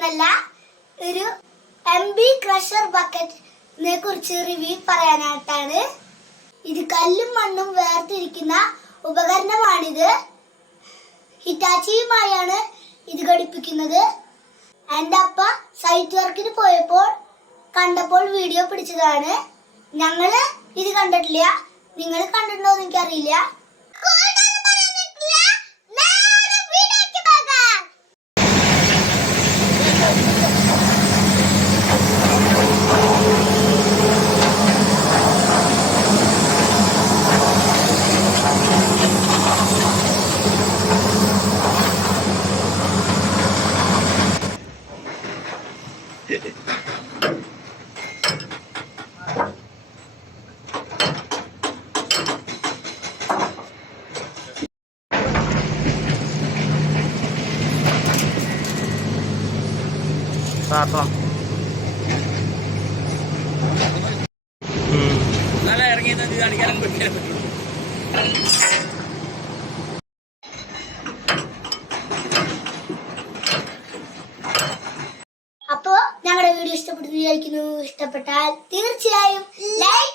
എന്നല്ല, ഒരു MB crusher ബക്കറ്റിനെ കുറിച്ച് റിവ്യൂ പറയാനായിട്ടാണ്. ഇത് കല്ലും മണ്ണും വേർതിരിക്കുന്ന ഉപകരണമാണിത്. ഹിറ്റാച്ചിയുമായാണ് ഇത് ഘടിപ്പിക്കുന്നത്. എൻ്റെ അപ്പ സൈറ്റ് വർക്കിന് പോയപ്പോൾ കണ്ടപ്പോൾ വീഡിയോ പിടിച്ചതാണ്. ഞങ്ങള് ഇത് കണ്ടിട്ടില്ല. നിങ്ങൾ കണ്ടിട്ടുണ്ടോ എന്ന് എനിക്കറിയില്ല. നല്ല ഇറങ്ങി കാണിക്കാനും പറ്റില്ല. അപ്പോ ഞങ്ങളുടെ വീഡിയോ ഇഷ്ടപ്പെട്ടു വിചാരിക്കുന്നു. ഇഷ്ടപ്പെട്ടാൽ തീർച്ചയായും ലൈക്ക്